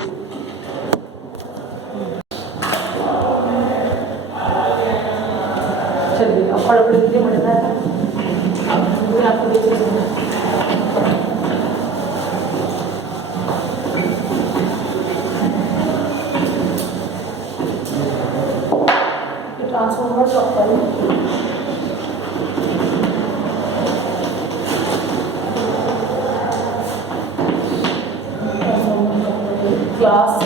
चलिए अब फटाफट देखिए बढ़ता है आपको देखिए transformer proper class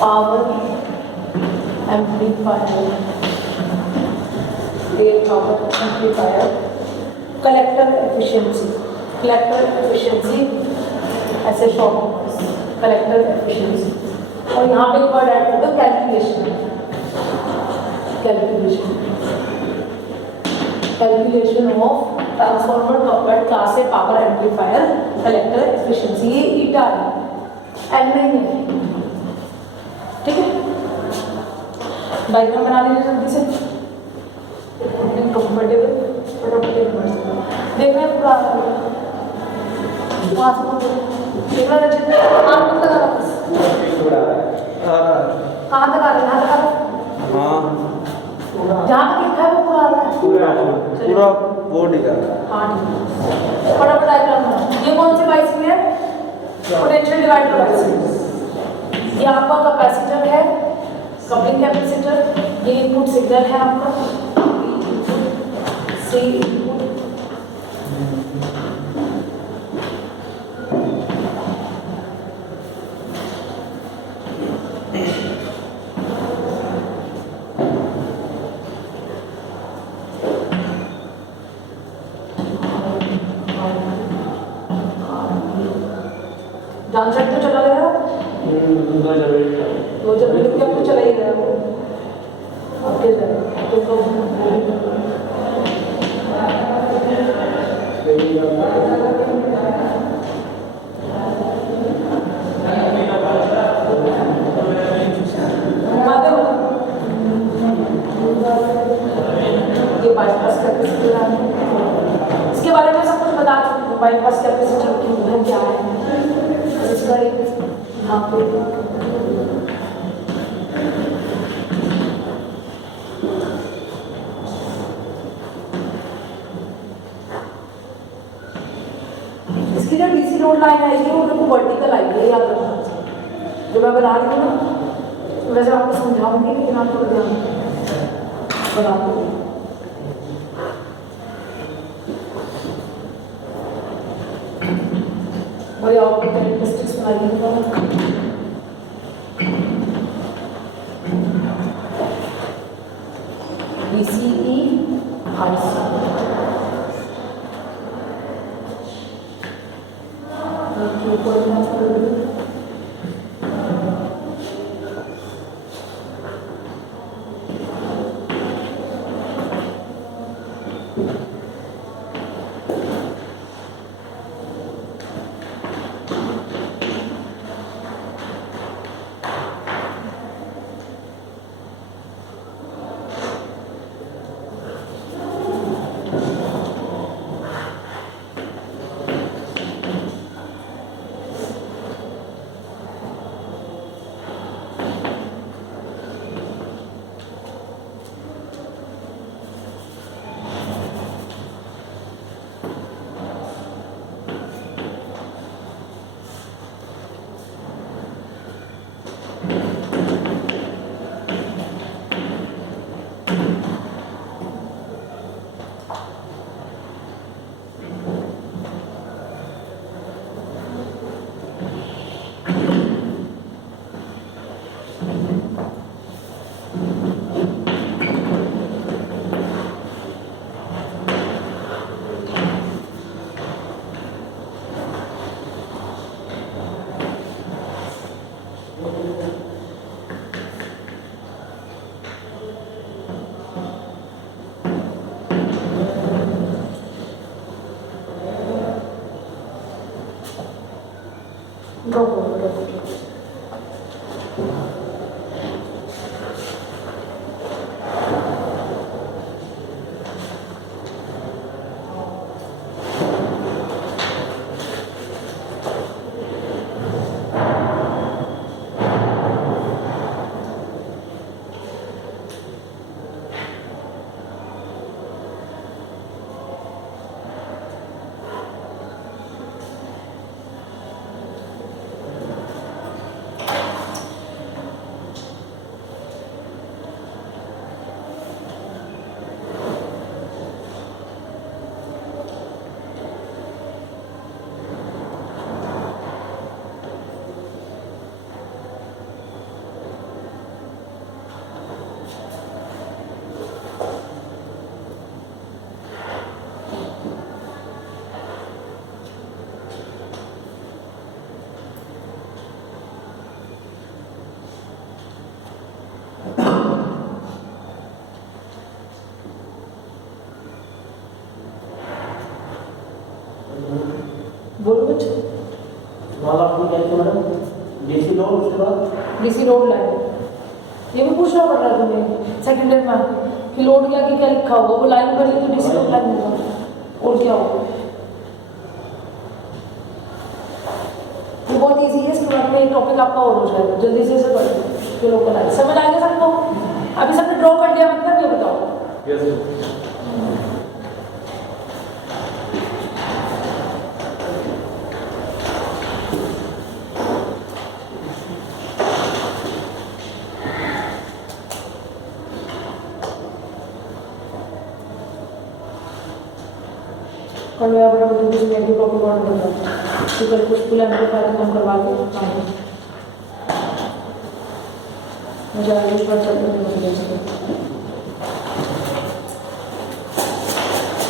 power amplifier power amplifier collector efficiency ऐसे शॉर्ट कलेक्टर एफिशिएंसी और यहाँ पे एक वर्ड ऐड कर दो calculation of transformer coupled class A power amplifier collector efficiency ये ईटा है एल नहीं है ठीक है डायग्राम बना लीजिए जल्दी से कंफर्टेबल देखना पूरा देखना रचित आप कब तक आ रहा कहाँ तक आ रहा है यहाँ तक आ रहा हाँ जहाँ तक लिखा है वो पूरा आ रहा है पूरा बोर्ड ही कर हाँ ठीक फटाफट डायग्राम ये कौन से बाइस में है पोटेंशियल डिवाइडर बाइस ये आपका कैपेसिटर है कपलिंग कैपेसिटर ये इनपुट सिग्नल है आपका सी इनपुट जान सकते हो चला गया दो जनवरी को आपको चला ही गया आपके ये बाईपास कैपेसिटी इसके बारे में सब कुछ बता चुके हो बाईपास कैपेसिटी की क्या है इसका एक यहाँ पे इसकी जो डीसी लोड लाइन आएगी वो बिल्कुल वर्टिकल आएगी याद रखना जो मैं बना रही हूँ ना वैसे आपको समझाऊंगी लेकिन आप थोड़ा ध्यान बना दूँगी और ये आपको कैरेक्टरिस्टिक्स बनाइएगा BCE IC बोलो कुछ। वाला आपने क्या किया मैडम? डीसी लोड, उसके बाद डीसी लोड लाइन, ये भी पूछना पड़ रहा है तुम्हें सेकेंडरी में कि लोड क्या क्या लिखा होगा, वो लाइन पर तो डीसी लोड लाइन होगा और क्या होगा। ये बहुत इजी है, इसके बाद में एक टॉपिक आपका और हो जाएगा, जल्दी से इसे कर लो। फिर लोकल लाइन समझ आ गया सबको? अभी सबने ड्रॉ कर लिया मतलब, ये बताओ। कल मैं अपना कुछ नेगेटिव टॉपिक और बताऊँ, तो कल कुछ फुल एम्पलीफायर हम करवा के काम मुझे आगे कुछ बात चलते हैं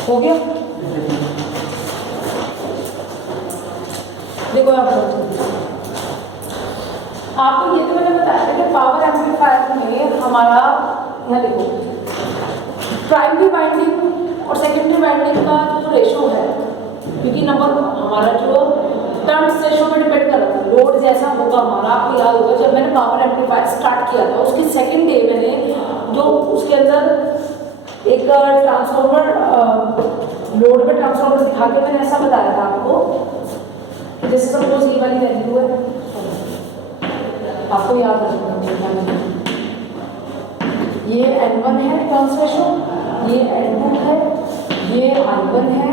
हो गया। देखो यहाँ पर आपको ये तो मैंने बताया था कि पावर एम्पलीफायर में हमारा यहाँ देखो प्राइमरी वाइंडिंग और सेकेंडरी वाइंडिंग का जो रेशो है, क्योंकि नंबर हमारा जो टर्न्स रेशो पे डिपेंड कर रहा है, लोड जैसा होगा हमारा, आपको याद होगा जब मैंने पावर एम्पलीफायर स्टार्ट किया था उसके सेकेंड डे मैंने जो उसके अंदर एक ट्रांसफॉर्मर लोड पे ट्रांसफॉर्मर दिखा के मैंने ऐसा बताया था आपको कि जैसे सपोज ये वाली वैल्यू है, आपको याद रखना ये N1 है टर्न्स रेशो, ये N2 है, ये I1 है,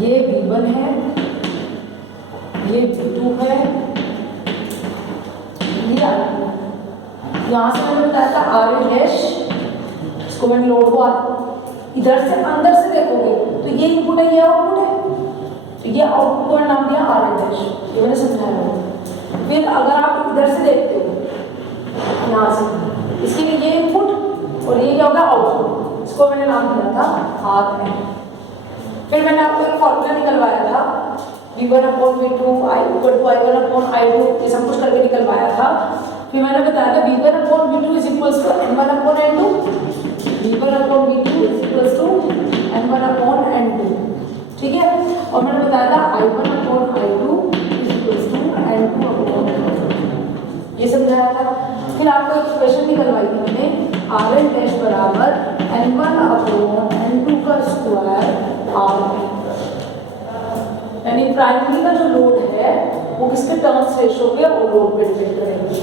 ये V1 है, ये V2 है, ये I2 है। यहाँ से मैंने बताया था RA डैश, इसको मैंने लोड को इधर से अंदर से देखोगे तो ये इनपुट है, ये आउटपुट है, तो ये आउटपुट को नाम दिया RA डैश, ये मैंने समझाया होगा। फिर अगर आप इधर से देखते हो यहाँ से, इसके लिए ये इनपुट और ये क्या होगा आउटपुट, इसको मैंने नाम दिया था R N। फिर मैंने आपको एक फॉर्मूला निकलवाया था V1/V2 I1/I2, ये सब कुछ करके निकलवाया था। फिर मैंने बताया था V1/V2 = N1/N2, V1/V2 = N1/N2, ठीक है। और मैंने बताया था I1/I2 = N2/N2, ये समझाया था। फिर आपको एक इक्वेशन निकलवाई थी मैंने RL डैश बराबर N1/N2 का स्क्वायर R, यानी प्राइमरी का जो लोड है वो किसके टर्न्स रेशो पे और लोड पे डिपेंड करेगी।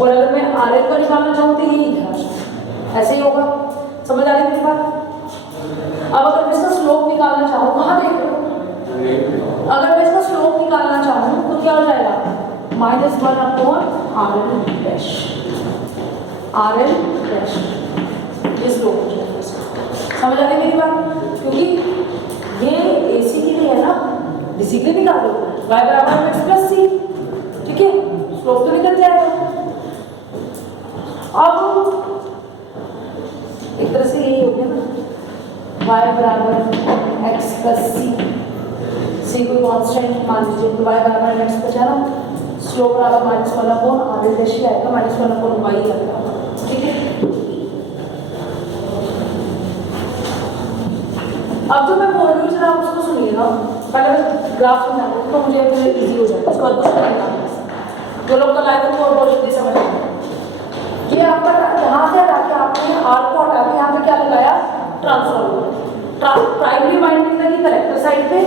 और अगर मैं RL को निकालना चाहूँ तो यही था, ऐसे ही होगा। समझ आ रही है बात? अब अगर मैं इसका स्लोप निकालना चाहूँ, कहाँ देख रहे हो, अगर मैं इसका स्लोप निकालना चाहूँ तो क्या हो जाएगा -1/RL डैश, RL डैश, ये स्लोप हो जाएगा। समझ आ रही मेरी बात? क्योंकि ये AC के लिए है ना, DC के लिए निकालो y बराबर mx प्लस c, ठीक है, स्लोप तो निकल जाएगा। अब एक तरह से यही हो गया ना, y बराबर x प्लस c कोई कांस्टेंट मान लीजिए, तो y बराबर x बचा ना, स्लोप बराबर -1/RL डैश ही आएगा, -1/y आएगा, ठीक है। अब जो मैं बोल रही हूँ जरा आप उसको सुनिए ना, पहले मैं ग्राफ बना दूँ तो मुझे अपने इजी हो जाएगा, उसके बाद कुछ नहीं, जो लोग कल आए थे वो बहुत जल्दी समझ आए। ये आपका यहाँ से हटा के आपने R को हटा के यहाँ पे क्या लगाया, ट्रांसफॉर्मर, प्राइमरी वाइंडिंग लगी कलेक्टर साइड पे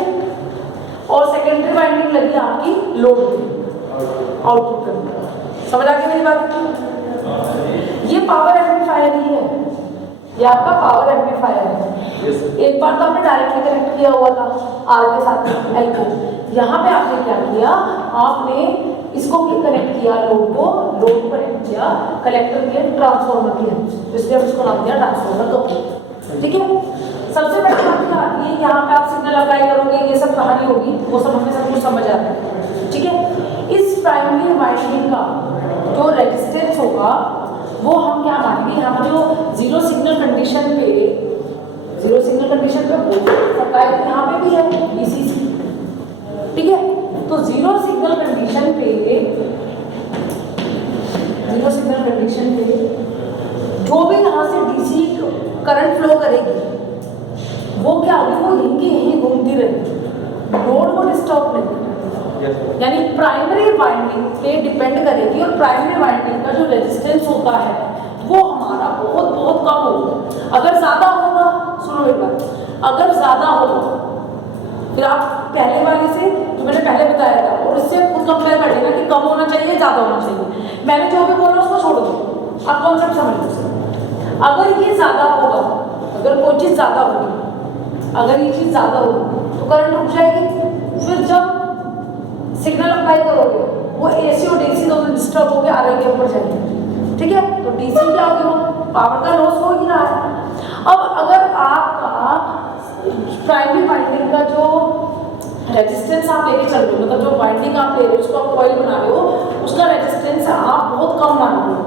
और सेकेंडरी वाइंडिंग लगी आपकी लोड पे, आउटपुट पे। समझ आ गई मेरी बात? ये पावर एम्पलीफायर ही है, ये आपका पावर एम्पलीफायर है। एक बार तो आपने डायरेक्टली कनेक्ट किया हुआ था R के साथ L को, यहाँ पे आपने क्या किया, आपने इसको कनेक्ट किया लोड को, लोड को कनेक्ट किया कलेक्टर के ट्रांसफॉर्मर की हेल्प से, तो इसलिए हम इसको नाम दिया ट्रांसफॉर्मर कपलर, ठीक है। सबसे पहले बात क्या आती है, यहाँ पे आप सिग्नल अप्लाई करोगे, ये सब कहानी होगी, वो सब हमें सब कुछ समझ आता है, ठीक है। इस प्राइमरी वाइंडिंग का जो रेजिस्टेंस होगा वो हम क्या मानेंगे, यहाँ जो जीरो सिग्नल कंडीशन पे सप्लाई यहाँ पे भी है DCC, ठीक है। तो जीरो सिग्नल कंडीशन पे जो भी यहाँ से DC करंट फ्लो करेगी वो क्या होगी, वो यहीं के यहीं घूमती रहेगी, लोड को डिस्टर्ब नहीं करेगा, यानी प्राइमरी वाइंडिंग पे डिपेंड करेगी, और प्राइमरी वाइंडिंग का जो रेजिस्टेंस होता है वो हमारा बहुत बहुत कम होगा। अगर ज़्यादा होगा, सुनो एक बार, अगर ज़्यादा होगा फिर आप पहले वाले से जो मैंने पहले बताया था और इससे खुद कंपेयर कर लेना कि कम होना चाहिए ज़्यादा होना चाहिए। मैंने जो भी बोला उसको छोड़ दो, आप कॉन्सेप्ट समझ लो। अगर ये ज़्यादा होगा, अगर कोई चीज़ ज़्यादा होगी, अगर ये चीज़ ज़्यादा होगी तो करंट रुक जाएगी। फिर जब सिग्नल अप्लाई करोगे वो AC और DC दोनों डिस्टर्ब होकर RL के ऊपर जाएंगे, ठीक है। तो DC क्या होगी, वो पावर का लॉस हो ही रहा है। अब अगर आपका प्राइमरी वाइंडिंग का जो रेजिस्टेंस आप लेके चल रहे हो, मतलब जो वाइंडिंग आप ले रहे हो, उसको आप कॉइल बना रहे हो, उसका रेजिस्टेंस आप बहुत कम मान रहे हो,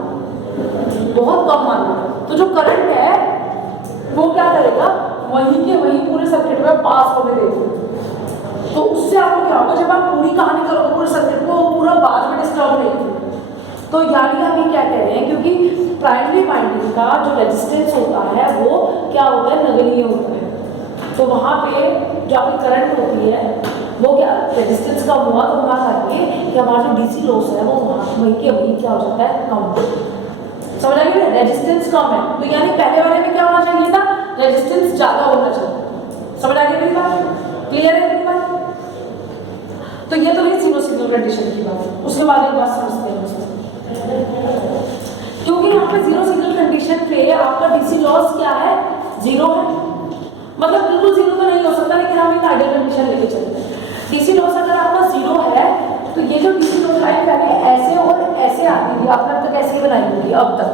बहुत कम मान रहे हो, तो जो करंट है वो क्या करेगा, वहीं के वहीं पूरे सर्किट में पास होने देगा। तो उससे आपको क्या होगा, जब आप पूरी कहानी करोगे पूरे सर्किट को, पूरा बाद में डिस्टर्ब नहीं होगा। तो यानी हम ये क्या कह रहे हैं, क्योंकि प्राइमरी वाइंडिंग का जो रेजिस्टेंस होता है वो क्या होता है, नगण्य होता है। तो वहाँ पे जो आपकी करंट होती है वो क्या, रेजिस्टेंस कम हुआ तो वहाँ करके कि हमारा जो DC लॉस है वो वहीं के वहीं क्या हो जाता है, कम। समझ आएगी ना, रेजिस्टेंस कम है तो यानी पहले वाले में क्या होना चाहिए था, रेजिस्टेंस ज़्यादा होना चाहिए। समझ आ गई मेरी बात, क्लियर है मेरी बात। तो ये तो नहीं जीरो सिग्नल कंडीशन की बात, उसके बाद एक बात समझते हैं। क्योंकि यहाँ पे जीरो सिग्नल कंडीशन पे आपका DC लॉस क्या है, जीरो है, मतलब बिल्कुल जीरो तो नहीं हो सकता, लेकिन हम एक आइडियल कंडीशन लेके चलते हैं। DC लॉस अगर आपका जीरो है तो ये जो DC लॉस लाइन पहले ऐसे और ऐसे आती थी, आपने अब तक ऐसे ही बनाई होगी अब तक।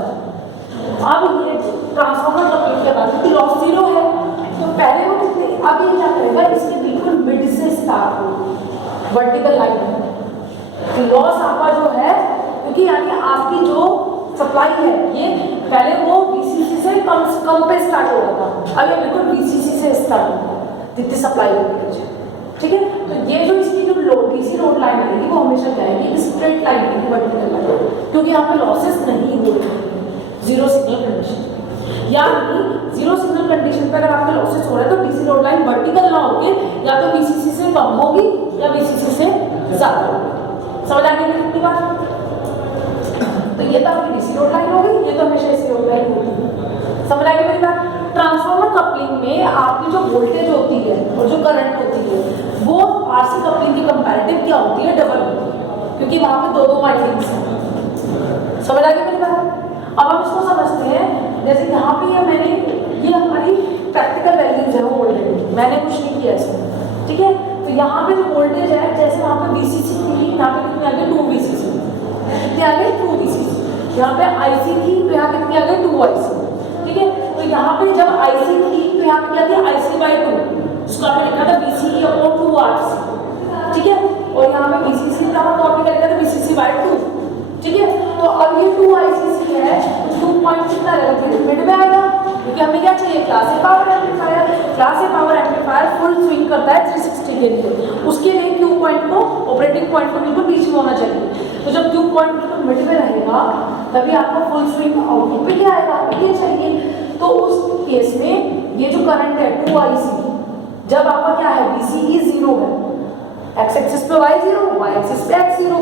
अब ये ट्रांसफार्मर कंप्लीट करना क्योंकि लॉस जीरो है, तो पहले वो कितने, अब ये क्या करेगा, इसके बिल्कुल मिड से स्टार्ट हो वर्टिकल लाइन है लॉस आपका जो है, क्योंकि यानी आपकी जो सप्लाई है ये पहले वो VCC से कम पे स्टार्ट हो रहा था, अब ये बिल्कुल VCC से स्टार्ट होगा जितनी सप्लाई होगी, ठीक है। तो ये जो इसकी जो DC लोड लाइन रहेगी वो हमेशा क्या है, एक स्ट्रेट लाइन रहेगी, वर्टिकल लाइन, क्योंकि यहाँ पे लॉसेस नहीं हो रहे हैं जीरो सिग्नल कंडीशन। यानी जीरो सिग्नल कंडीशन पे अगर आपके लॉसेस हो रहे हैं तो DC लोड लाइन वर्टिकल ना होके या तो VCC से कम होगी या VCC से ज़्यादा होगी। समझ आ गई कितनी बात। तो ये तो आपकी DC लोड लाइन होगी, ये तो हमेशा AC लोड लाइन होगी। समझ आ गई मेरी बात। ट्रांसफार्मर कपलिंग में आपकी जो वोल्टेज होती है और जो करंट होती है वो RC कपलिंग की कंपैरेटिव क्या होती है, डबल होती है, क्योंकि वहाँ पे दो वाइंडिंग्स हैं। समझ आ गई मेरी बात। अब हम इसको समझते हैं, जैसे यहाँ पे ये हमारी प्रैक्टिकल वैल्यूज है वो वोल्टेज, मैंने कुछ नहीं किया इसमें, ठीक है। तो यहाँ पे जो वोल्टेज है, जैसे वहाँ पे VCC थी, यहाँ पे कितनी आ गई 2 VCC, कितनी आ गई 2 VCC, यहाँ पे IC थी तो यहाँ कितनी आ गई 2 IC, ठीक है। तो यहाँ पे जब IC थी तो यहाँ पे क्या थी, IC/2, जिसको आपने लिखा था VCE/2RC, ठीक है। और यहाँ पे VCC था तो आपने क्या लिखा था VCC/2, ठीक है। तो अब ये 2 ICC है, 2 पॉइंट कितना रहेगा, मिड में आएगा, क्योंकि हमें क्या चाहिए, क्लास ए पावर एम्पलीफायर। क्लास ए पावर एम्पलीफायर फुल स्विंग करता है 360 के लिए, उसके लिए Q पॉइंट को, ऑपरेटिंग पॉइंट को बिल्कुल बीच में होना चाहिए। तो जब Q पॉइंट बिल्कुल मिड में रहेगा तभी आपको फुल स्विंग आउटपुट पे क्या आएगा, ये चाहिए। तो उस केस में ये जो करंट है 2 IC, जब आपका क्या है VCE 0 है, एक्स एक्सिस पे Y0, Y एक्सिस पे X0,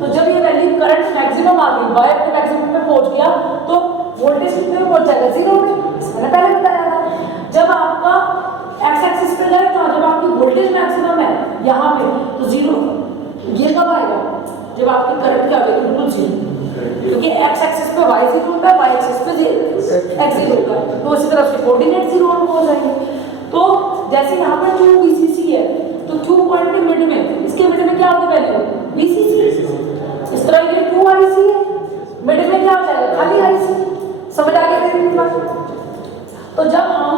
तो जब ये वैल्यू करंट मैक्सिमम आ गई, Y अपने मैक्सिमम पे पहुंच गया तो वोल्टेज कितने में पहुंच जाएगा, 0 में। मैंने पहले बताया था जब आपका एक्स एक्सिस पे जाए तो जब आपकी वोल्टेज मैक्सिमम है यहाँ पे तो 0, ये कब आएगा, जब आपकी करंट क्या होगी, बिल्कुल 0, क्योंकि एक्स एक्सिस पे Y0 होता है, Y एक्सिस पे X0 होता है, तो इसी तरह से कोऑर्डिनेट 0 हो जाएंगे। तो जैसे यहाँ पर 2 VCC है तो Q पॉइंट के मिड में, इसके मिड में क्या होगी वैल्यू, VCC। इस तरह ये 2 IC है, मिड में क्या हो जाएगा, खाली IC। समझ आ गई मेरी बात। तो जब हम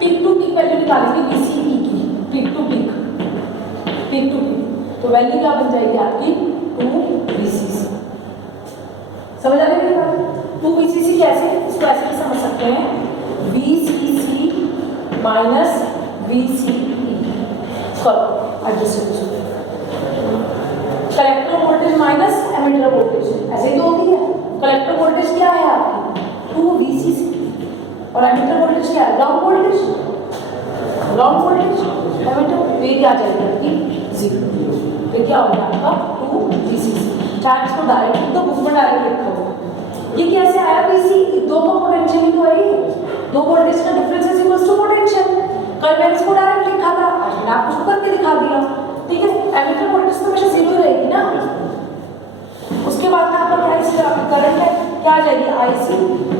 पीक टू पीक वैल्यू निकालेंगे VCE की, पीक टू पीक, तो वैल्यू क्या बन जाएगी आपकी 2 VCC। समझ आ गई मेरी बात। 2 VCC कैसे, इसको ऐसे भी समझ सकते हैं, VCC minus VCE collector voltage minus emitter voltage, ऐसे ही तो होती है। कलेक्टर वोल्टेज क्या है आपकी 2 VCC और एमिटर वोल्टेज क्या है, ग्राउंड वोल्टेज, एमिटर ये क्या आ जाएगी आपकी 0, तो क्या हो गया आपका 2 VCC। चाहे इसको डायरेक्ट तो बुक में डायरेक्ट लिखा होगा। ये कैसे आया VC, दो का पोटेंशियल ही तो है, दो वोल्टेज का difference is equal to potential. कल मैंने इसको डायरेक्ट लिखा था, आज मैंने आपको इसको करके दिखा दिया, ठीक है। एमीटर वोल्टेज तो हमेशा 0 रहेगी ना। उसके बाद में आपका क्या है, करंट है, क्या आ जाएगी IC,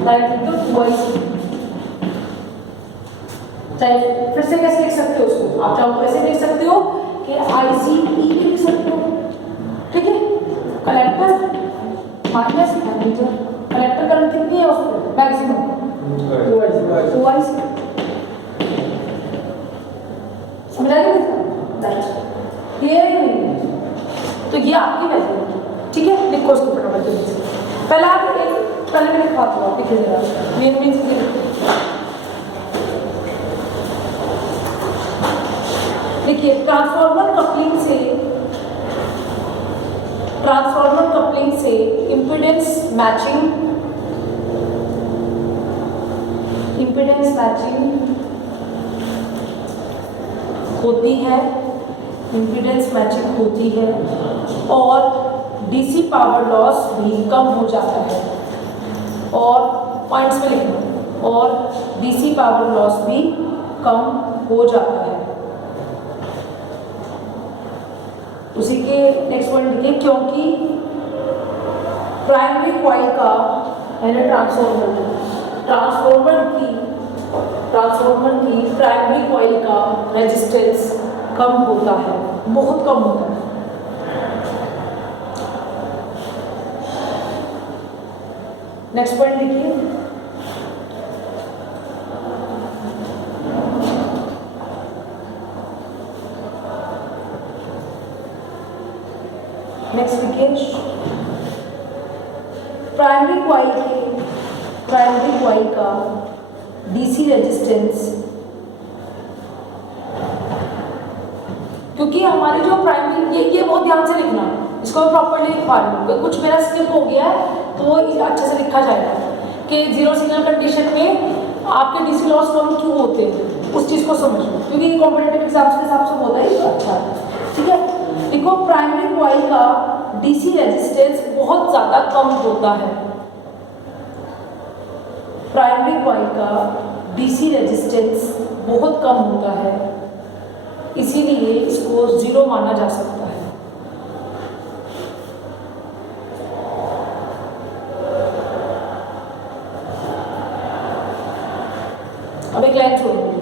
डायरेक्ट लिख दो 2IC। चाहे फिर से कैसे लिख सकते हो उसको, आप चाहो तो ऐसे लिख सकते हो कि ICE लिख सकते हो, ठीक है। Collector minus ammeter, collector current कितनी है उसको मैक्सिमम 2IC। समझ आ गया दैट्स क्लियर है नहीं? तो ये आपकी वैल्यू है, ठीक है। लिखो उसको फटाफट जल्दी से। पहले आप पहले मैं लिखवाता हूँ, आप लिखिए जरा मेन चीज़। देखिए ट्रांसफार्मर कपलिंग से इम्पीडेंस मैचिंग होती है, और डीसी पावर लॉस भी कम हो जाता है, और पॉइंट्स में लिखना, और डीसी पावर लॉस भी कम हो जाता है। उसी के नेक्स्ट पॉइंट लिखिए, क्योंकि प्राइमरी कॉइल का यानी ट्रांसफॉर्मर की प्राइमरी कॉइल का रेजिस्टेंस कम होता है, बहुत कम होता है। नेक्स्ट पॉइंट लिखिए, नेक्स्ट लिखिए, प्राइमरी कॉइल का डीसी रेजिस्टेंस, क्योंकि हमारी जो प्राइमरी ये बहुत ध्यान से लिखना, इसको मैं प्रॉपर्ली लिखवा रही हूँ, कुछ मेरा स्किप हो गया है तो वो अच्छे से लिखा जाएगा कि जीरो सिग्नल कंडीशन में आपके डीसी लॉस कम क्यों होते हैं, उस चीज़ को समझो, क्योंकि कॉम्पिटिटिव एग्जाम्स के हिसाब से होता है, तो अच्छा है, ठीक है। देखो प्राइमरी कॉइल का डीसी रेजिस्टेंस बहुत ज़्यादा कम होता है, प्राइमरी कॉइल का डीसी रेजिस्टेंस बहुत कम होता है, इसीलिए इसको 0 माना जा सकता है। अब एक लाइन छोड़ूंगी,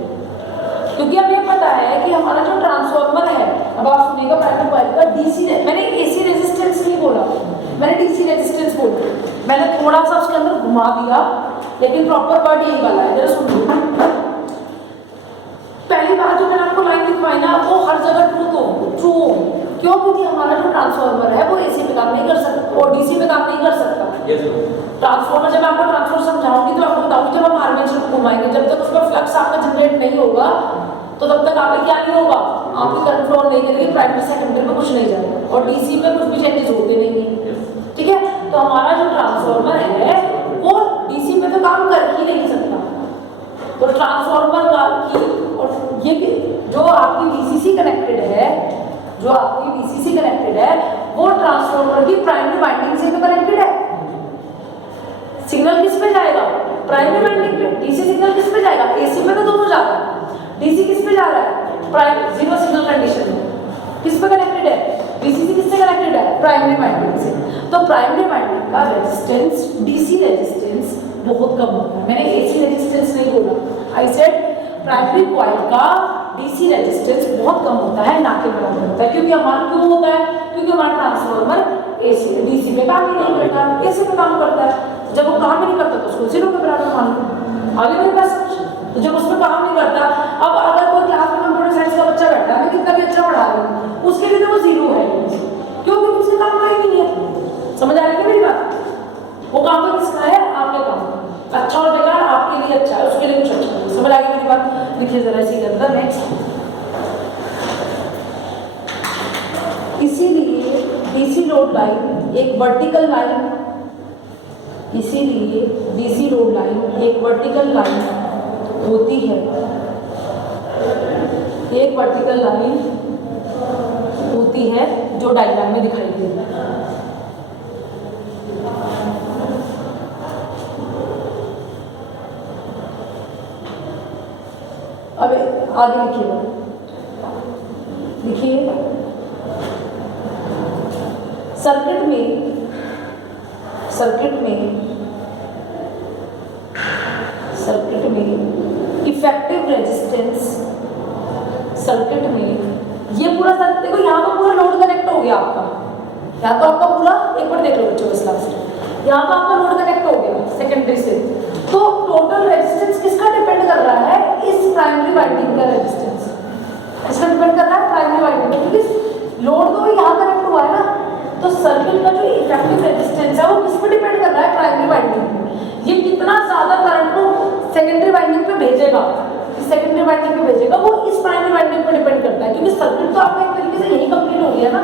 क्योंकि अब ये पता है कि हमारा जो ट्रांसफार्मर है, अब आप सुनिएगा प्राइमरी कॉइल का डीसी, मैंने एसी रेजिस्टेंस नहीं बोला, मैंने डीसी रेजिस्टेंस बोला, मैंने थोड़ा सा उसके अंदर घुमा दिया, लेकिन प्रॉपर वर्ड यही वाला है, जरा सुनिए। पहली बात जो मैंने आपको लाइन दिखवाई ना, वो हर जगह ट्रू हो, क्यों? क्योंकि हमारा जो ट्रांसफार्मर है वो एसी पे काम नहीं कर सकता और डीसी पे काम नहीं कर सकता। ट्रांसफार्मर, जब आपको ट्रांसफार्मर समझाऊंगी तो आपको बताऊंगी, जब हम आर्मेचर को घुमाएंगे, जब तक उसका फ्लक्स आपका जनरेट नहीं होगा तो तब तक आपके क्या नहीं होगा, आपकी करंट फ्लो नहीं करेगी, प्राइमरी सेकेंडरी में कुछ नहीं जाएगा, और डीसी में कुछ भी चेंजेस होते नहीं है, ठीक है। तो हमारा जो ट्रांसफार्मर है वो डीसी में तो काम कर ही नहीं सकता, तो ट्रांसफार्मर का की, और ये जो आपकी वीसीसी कनेक्टेड है, वो ट्रांसफार्मर की प्राइमरी वाइंडिंग से तो कनेक्टेड है। सिग्नल किस पे जाएगा, प्राइमरी वाइंडिंग पे। डीसी सिग्नल किस पे जाएगा, एसी में तो दोनों जा रहा है, डीसी किस पे जा रहा है, जीरो सिग्नल कंडीशन में। किस पे कनेक्टेड है, वीसीसी किससे कनेक्टेड है, प्राइमरी वाइंडिंग से। तो प्राइमरी वाइंडिंग का रेजिस्टेंस, डीसी रेजिस्टेंस बहुत कम होता है, मैंने एसी रेजिस्टेंस नहीं बोला, आई सेड प्राइमरी कॉइल का डीसी रेजिस्टेंस बहुत कम होता है, ना के बराबर होता है। क्योंकि हमारा क्यों होता है, क्योंकि हमारा ट्रांसफार्मर एसी डीसी पे काम ही नहीं करता, एसी पे काम करता है। जब वो काम ही नहीं करता तो उसको 0 के बराबर मान लो, आगे मेरे पास। तो जब उसमें काम नहीं करता, अब अगर कोई क्लास में कंप्यूटर साइंस का बच्चा बैठा है, मैं कितना भी अच्छा पढ़ा रही हूँ, उसके लिए तो वो 0 है, क्योंकि उसका काम का ही नहीं है। समझ आ रही है मेरी बात? वो काम तो किसका है, आपके काम, अच्छा और बेकार आपके लिए अच्छा है, उसके लिए कुछ अच्छा नहीं। समझ आ गई मेरी बात? लिखिए जरा इसी के अंदर नेक्स्ट। इसीलिए डीसी लोड लाइन एक वर्टिकल लाइन, इसीलिए डीसी लोड लाइन एक वर्टिकल लाइन होती है, एक वर्टिकल लाइन होती है जो डायग्राम में दिखाई दे रही है। अब आगे लिखिए सर्किट में इफेक्टिव रेजिस्टेंस, सर्किट में ये पूरा सर्किट देखो, यहाँ पर पूरा लोड कनेक्ट हो गया आपका, यहाँ तो आपका पूरा एक बार देख लो बच्चों इस लास्ट, यहाँ पर आपका लोड कनेक्ट हो गया सेकेंडरी से, तो टोटल रेजिस्टेंस किसका डिपेंड कर रहा है, इस प्राइमरी वाइंडिंग का रेजिस्टेंस किसका डिपेंड कर रहा है, प्राइमरी वाइंडिंग, क्योंकि लोड तो यहाँ कनेक्ट हुआ है ना, तो सर्किट का जो इफेक्टिव रेजिस्टेंस है वो किस पे डिपेंड कर रहा है, प्राइमरी वाइंडिंग पे। ये कितना ज्यादा करंट को सेकेंडरी वाइंडिंग पे भेजेगा, सेकेंडरी वाइंडिंग पे भेजेगा, वो इस प्राइमरी वाइंडिंग पे डिपेंड करता है, क्योंकि सर्किट तो आपका एक तरीके से यही कंप्लीट हो गया ना,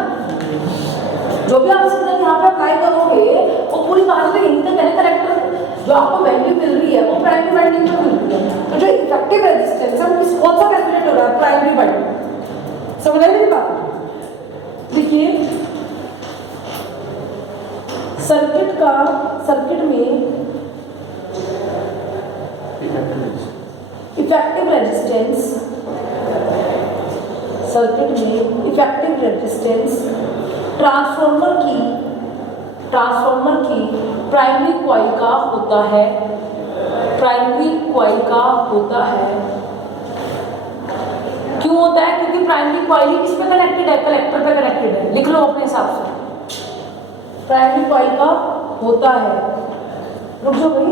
जो भी आप सिग्नल यहाँ पे अप्लाई करोगे वो पूरी बात में यहीं तक है, करेक्टर जो आपको वैल्यू मिल रही है वो प्राइमरी वाइंडिंग पे मिल रही है, तो जो इफेक्टिव रेजिस्टेंस है वो किस कौन सा कैलकुलेट हो रहा है, प्राइमरी वाइंडिंग। समझ आई मेरी बात? देखिए सर्किट में इफेक्टिव रेजिस्टेंस ट्रांसफॉर्मर की प्राइमरी कॉइल का होता है, क्यों होता है, क्योंकि प्राइमरी कॉइल ही किस पे कनेक्टेड है, कलेक्टर पे कनेक्टेड है, लिख लो अपने हिसाब से, प्राइमरी कॉइल का होता है, रुक जाओ भाई,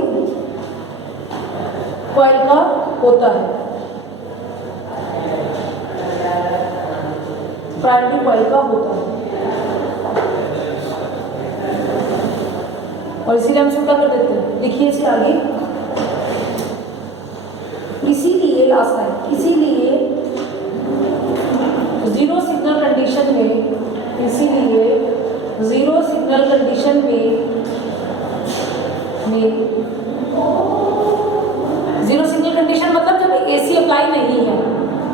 कॉइल का होता है, प्राइमरी कॉइल का होता है, और इसीलिए हम क्या कर देते हैं, देखिए इसके आगे, इसीलिए लास्ट टाइम, इसीलिए जीरो सिग्नल कंडीशन में, इसीलिए जीरो सिग्नल कंडीशन में जीरो सिग्नल कंडीशन मतलब जब एसी अप्लाई नहीं है,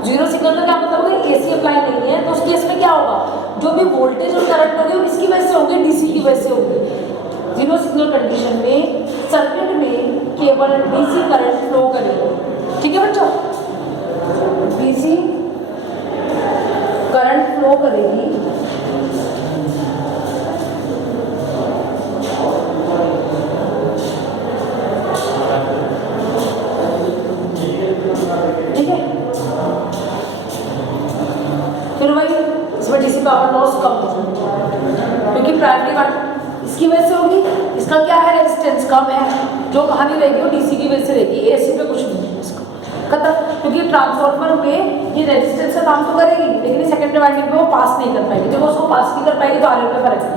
जीरो सिग्नल का क्या मतलब है, एसी अप्लाई नहीं है, तो उस केस में क्या होगा, जो भी वोल्टेज और करंट होंगे वो किसकी वजह से होंगे, डीसी की वजह से होंगे। जीरो सिग्नल कंडीशन में सर्किट में केवल डीसी करंट फ्लो करेगा, ठीक है बच्चों, डीसी करंट फ्लो करेगी, ठीक है, फिर वही इसमें डीसी पावर लॉस कम हो जाएगा, क्योंकि प्राइमरी वाइंडिंग इसकी वजह से होगी, इसका क्या है, रेजिस्टेंस कम है, जो कहाँ नहीं रहेगी वो डीसी की वजह से रहेगी, एसी पे कुछ नहीं है इसका खत्म, क्योंकि ट्रांसफॉर्मर में ये रेजिस्टेंस का काम तो करेगी, लेकिन सेकेंडरी वाइंडिंग पे वो पास नहीं कर पाएगी, जब वो उसको पास नहीं कर पाएगी तो आरएल पे फर्क नहीं।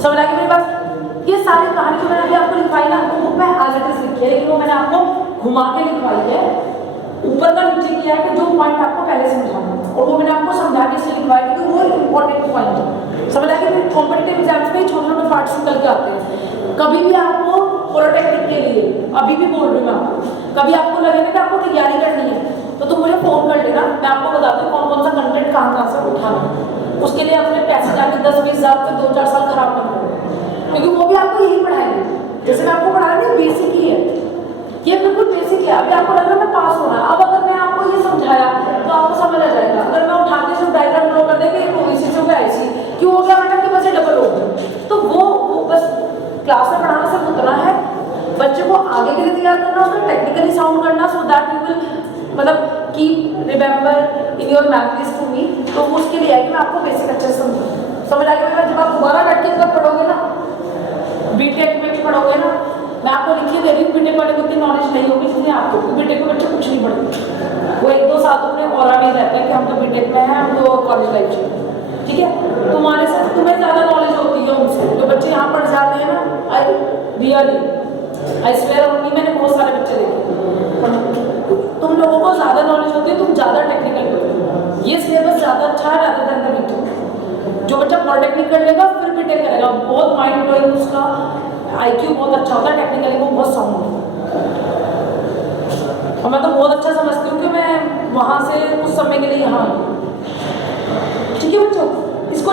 समझ आ गई मेरी बात? ये सारी कहानी जो मैंने अभी आपको लिखवाई ना, वो बुक में आज इट इज लिखी है, लेकिन वो मैंने आपको घुमा के लिखवाई है, ऊपर का नीचे किया है कि जो पॉइंट आपको पहले समझाना है, और वो मैंने आपको समझा के इसलिए लिखवाया क्योंकि वो इंपॉर्टेंट पॉइंट है। समझ आ गया? कॉम्पिटिटिव एग्जाम्स में छोटे छोटे पार्ट्स निकल के आते हैं, कभी भी आपको पॉलिटेक्निक के लिए, अभी भी बोल रही हूँ मैं आपको, कभी आपको लगेगा कि आपको तैयारी करनी है तो तुम मुझे फोन कर लेना, मैं आपको बताती हूँ कौन कौन सा कंटेंट कहाँ से उठाना है, उसके लिए अपने पैसे जाके 10-20 हज़ार पे 2-4 साल खराब कर दो, क्योंकि वो भी आपको यही पढ़ाएंगे, जैसे मैं आपको पढ़ा रही हूँ बेसिक ही है, ये बिल्कुल बेसिक है, अभी आपको लग रहा है मैं पास होना है, अब अगर मैं आपको ये समझाया तो आपको समझ आ जाएगा, अगर मैं उठा के सिर्फ डायग्राम ड्रॉ कर देंगे ओबीसी से आईसी क्यों हो गया मैडम की वजह डबल हो गई, तो वो बस क्लास में पढ़ाना सिर्फ उतना है, बच्चे को आगे के लिए तैयार करना, उसको टेक्निकली साउंड करना, सो दैट यू विल मतलब keep remember in your memories to me, तो उसके लिए है कि मैं आपको बेसिक अच्छे से समझ आ गया, जब आप दोबारा बैठ के जब पढ़ोगे ना, बीटेक में भी पढ़ोगे ना, मैं आपको लिखिए दे रही हूँ, बीटेक वाले को इतनी नॉलेज नहीं होगी जितनी आपको, बीटेक के बच्चे कुछ नहीं पढ़ते, वो 1-2 साल तो अपने और में रहते हैं कि हम तो बीटेक में हैं, हम तो कॉलेज लाइफ चाहिए, ठीक है, तुम्हारे से तुम्हें ज़्यादा नॉलेज होती है उनसे, जो बच्चे यहाँ पढ़ जाते हैं ना, आई स्वेयर ऑन मी, मैंने बहुत सारे बच्चे देखे, तुम लोगों को ज़्यादा नॉलेज होती है, तुम ज़्यादा टेक्निकल पढ़ोगे, ये सिलेबस ज़्यादा अच्छा है ज़्यादा देन द बीटेक, जो बच्चा पॉलिटेक्निक कर लेगा फिर बीटेक करेगा, बहुत माइंड ब्लोइंग, उसका IQ बहुत अच्छा होता है, टेक्निकली वो बहुत साउंड होता है, और मैं तो बहुत अच्छा समझती हूँ कि मैं वहाँ से कुछ समय के लिए यहाँ, ठीक है बच्चों, इसको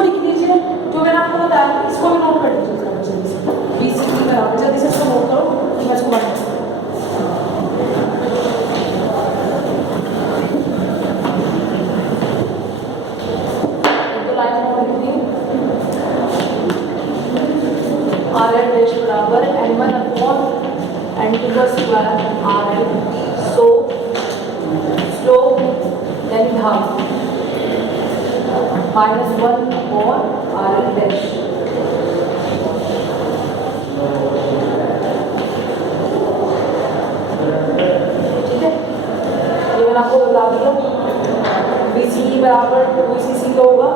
हाफ -1 और RL डैश। ठीक है, ये मैंने आपको बता दिया। BCE बराबर BCC का होगा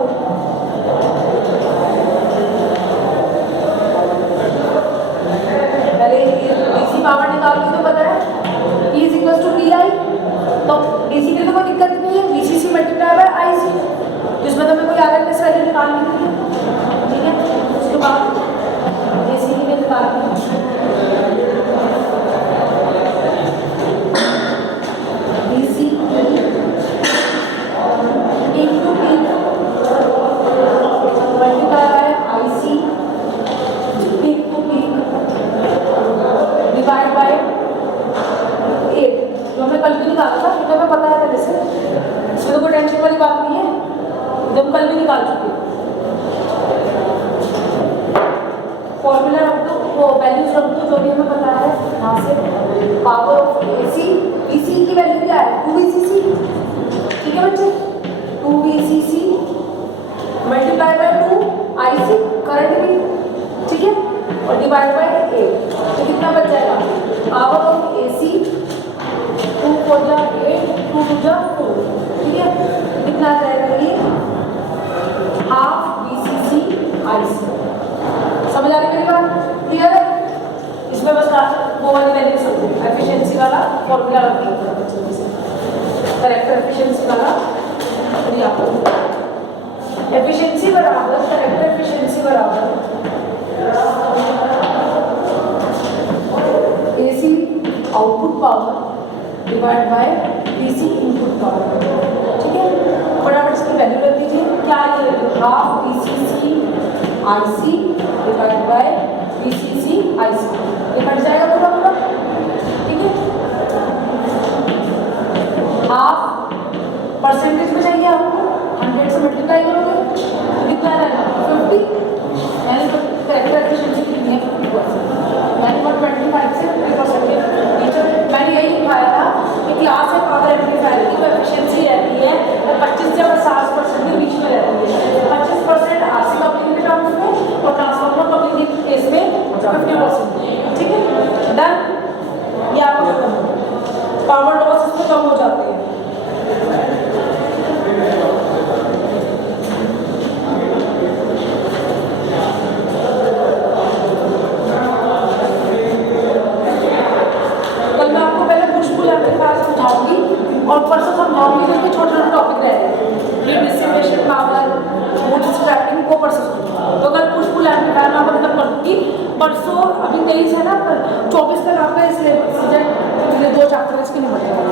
पहले DC पावर निकालनी तो पता है E is equals to PI, तो DC के लिए तो कोई दिक्कत नहीं है, BCC मल्टीप्लाई बाय IC, जिसमें तो हमें कोई RMS वैल्यू निकालनी नहीं है। ठीक है, उसके बाद AC की भी निकालनी है। DC into P multiply by IC peak to peak divide by 8, जो हमें कल भी निकाला था, तो हमें पता है पहले से, इसमें तो कोई टेंशन वाली बात नहीं है, जो हम कल भी निकाल चुके। फॉर्मूला रख दो, वो वैल्यूज रख दो जो भी हमें पता है यहाँ से। पावर ऑफ AC, BC की वैल्यू क्या है 2VCC। ठीक है बच्चे, 2VCC multiply by 2IC current भी। ठीक है, और डिवाइड बाय 8, तो कितना बच जाएगा? पावर ऑफ AC 2 4 जा 8, 2 2 जा 4। ठीक है, कितना आ जाएगा ये? Half BCC IC। समझ आ रही मेरी बात? क्लियर है? इसमें बस वो वाली वैल्यू समझो, एफिशिएंसी वाला फॉर्मूला रख दो बच्चों से, करेक्टर एफिशिएंसी वाला। और यहाँ पर एफिशिएंसी बराबर करेक्टर एफिशिएंसी बराबर AC output power divide by DC input power. ठीक है, फटाफट इसकी वैल्यू रख दीजिए। क्या ये half BCC IC divide by BCC IC, ये कट जाएगा पूरा पूरा। ठीक है, हाफ परसेंटेज में चाहिए आपको, 100 से मल्टीप्लाई करोगे कितना आ जाएगा 50, यानी करेक्टर एफिशिएंसी कितनी है 50%, यानी 125 से 50%। मैंने यही दिखाया था कि क्लास है पावर एम्पलीफायर की जो एफिशिएंसी रहती है वो 25 से 50% के बीच में रहती है। 25% RC कपलिंग के टर्म्स में और ट्रांसफार्मर कपलिंग के केस में 50%। ठीक है, डन। ये आपको खत्म हो, पावर लॉस इसमें कम हो जाते हैं। और परसों समझाऊंगी क्योंकि छोटे छोटे टॉपिक रह रहे हैं, डिसिपेशन पावर, बूट स्ट्रैपिंग को परसों। तो अगर पुश पुल एम्पलीफायर में खत्म कर दूंगी परसों। अभी 23 है ना, 24 तक आपका इसलिए 2 चैप्टर इसके नहीं बचेगा।